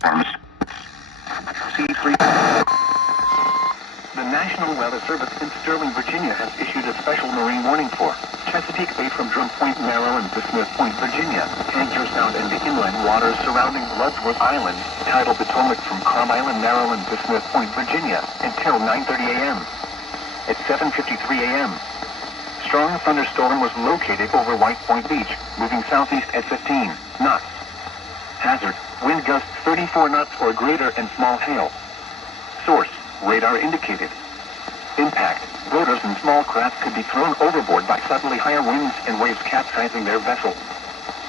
C3. The National Weather Service in Sterling, Virginia has issued a special marine warning for Chesapeake Bay from Drum Point, Maryland to Smith Point, Virginia, Tangier Sound and the inland waters surrounding Bloodsworth Island, tidal Potomac from Crum Island, Maryland to Smith Point, Virginia, until 9:30 a.m. At 7:53 a.m., strong thunderstorm was located over White Point Beach, moving southeast at 15 knots. Hazard, wind gusts 34 knots or greater and small hail. Source, radar indicated. Impact, boaters and small craft could be thrown overboard by suddenly higher winds and waves capsizing their vessel.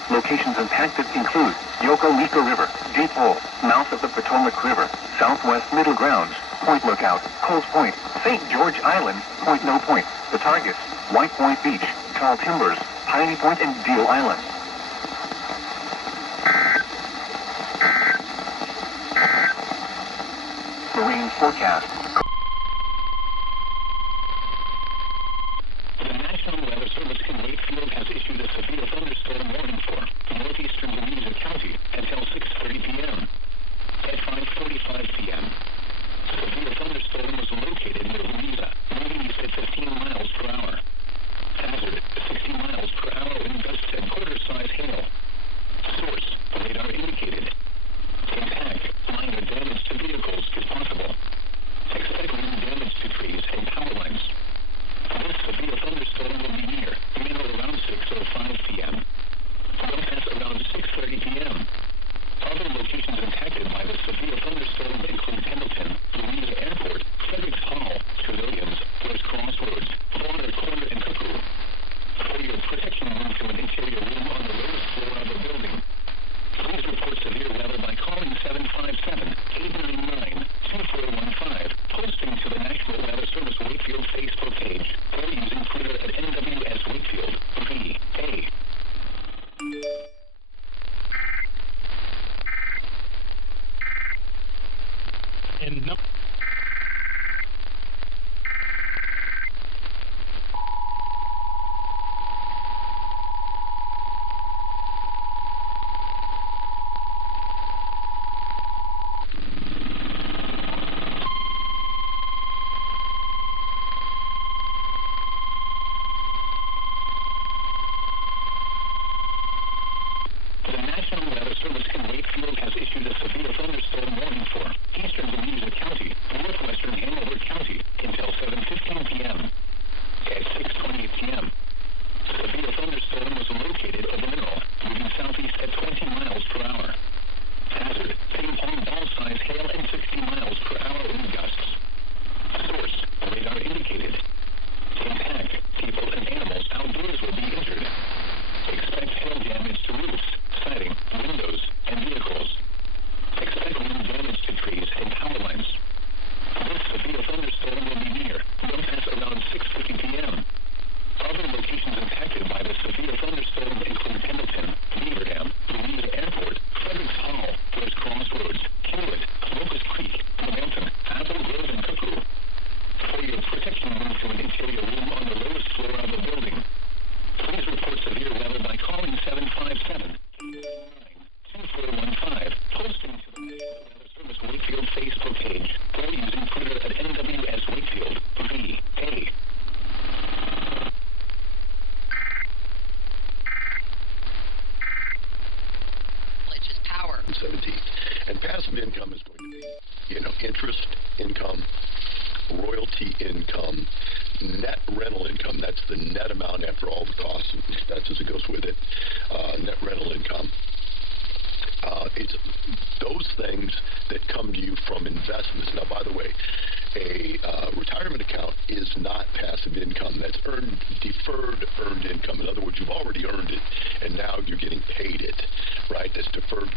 Locations impacted include Yokoliko River, Deep Hole, mouth of the Potomac River, Southwest Middle Grounds, Point Lookout, Coles Point, St. George Island, Point No Point, the Targus, White Point Beach, Tall Timbers, Piney Point and Deal Island. Marine forecast. The National Weather Service in Wakefield has issued a severe thunderstorm warning for northeastern Louisa County until 6:30 p.m. At 5:45 p.m., a severe thunderstorm was located near Louisa, moving east at 15 miles per hour. Hazard, 60 miles per hour wind gusts and quarter-size hail. Source, radar indicated. Impact, minor damage to vehicles if possible. Expect wind damage to trees and power lines. This severe thunderstorm will be near around 6:05 p.m. Wind gusts around 6:30 p.m. Other locations impacted by the severe thunderstorm include Hamilton, Louisa Airport, Fredericks Hall, Pavilions, West Crossroads, Florida Corner, and Cuckoo. For your protection, move to an interior room on the lowest floor of the building. Please report severe weather by calling 757-899-2415, posting to the National Weather Service Wakefield Facebook page, or using Twitter at NWS Wakefield, VA. And no. The National Weather Service in Wakefield has issued a severe thunderstorm warning for eastern Louisa County, northwestern Hanover County, until 7:15 p.m. At 6:28 p.m., a severe thunderstorm was located over Mineral, moving southeast at 20 miles per hour. Hazard, ping-pong ball-size hail and 60 miles per hour wind gusts. Source, radar indicated. Impact, people and animals outdoors will be injured. Expect hail damage to roofs, siding, windows, and vehicles. Expect wind damage to trees and power lines. This severe thunderstorm will be near northwest around 6:50 p.m. Other locations impacted by the severe thunderstorm include Hamilton, Beaverdam, Louisa Airport, Fredericks Hall, West Crossroads, Kinnwood, Locust Creek, Mountain, Apple Grove, and Cuckoo. For your protection, move to an interior room on the lowest floor of the building. Please report severe weather by calling 757-899-2415, posting to the National Weather Service Wakefield Facebook page, or using Twitter at NWS Wakefield, VA. It's just power. 17. And passive income is going to be, interest income, royalty income, net rental income. That's the net amount after all the costs and expenses that goes with it. Net rental income. It's those things that come to you from investments. Now, by the way, a retirement account is not passive income. That's deferred earned income. In other words, you've already earned it, and now you're getting paid it, right? That's deferred.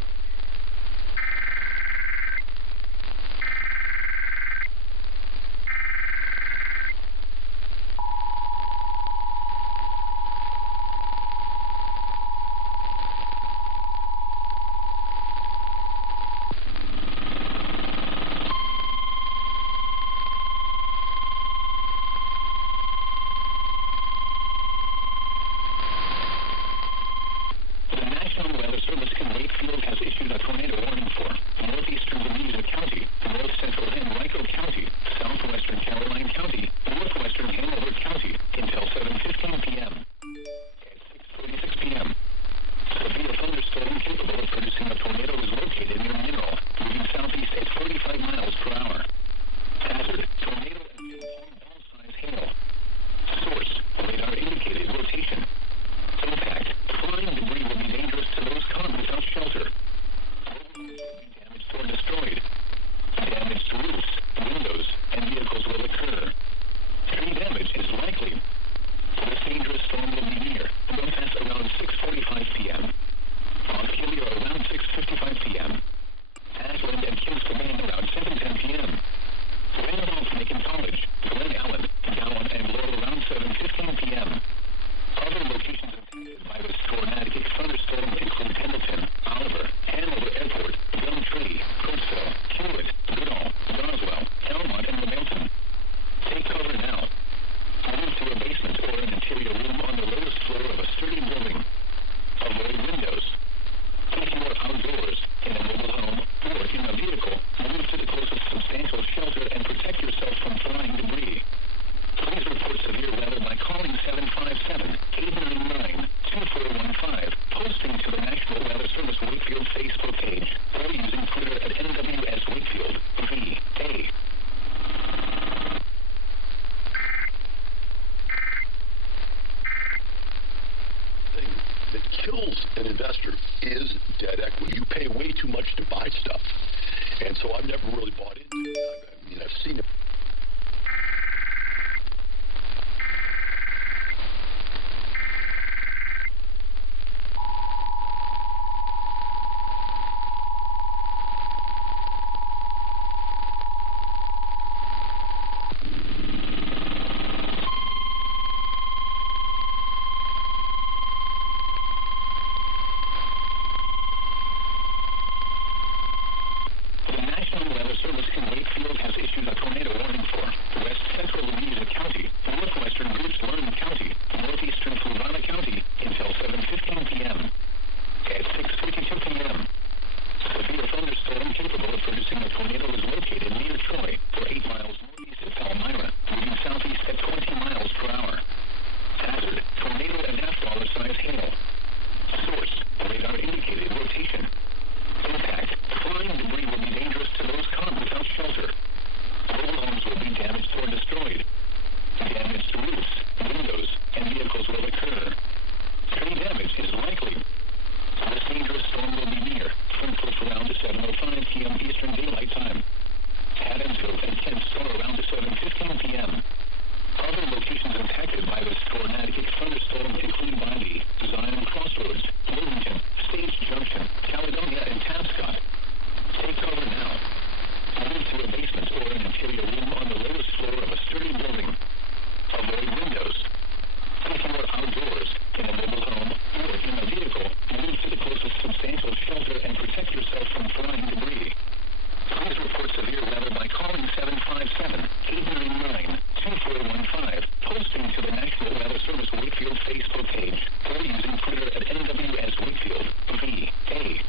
2415. Posting to the National Weather Service Wakefield Facebook page or using Twitter at NWS Wakefield. VA.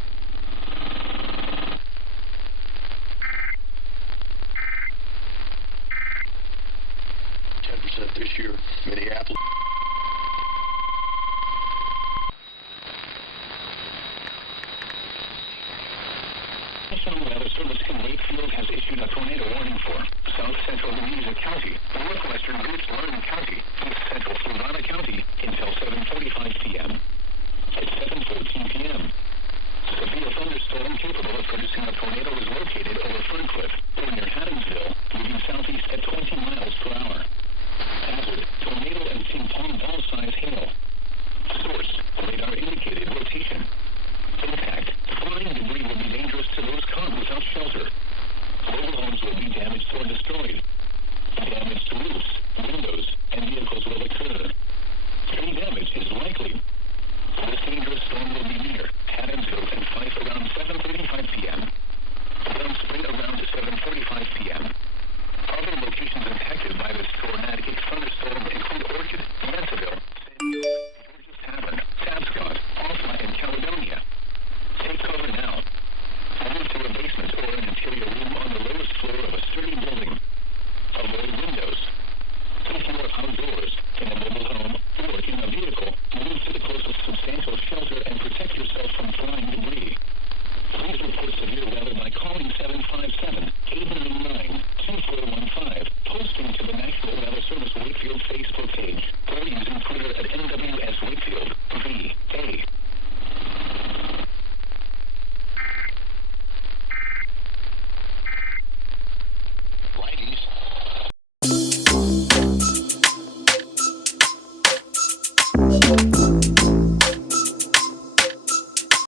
10% this year. Minneapolis. National Weather Service in Wakefield has issued a tornado warning for South Central Louisa County.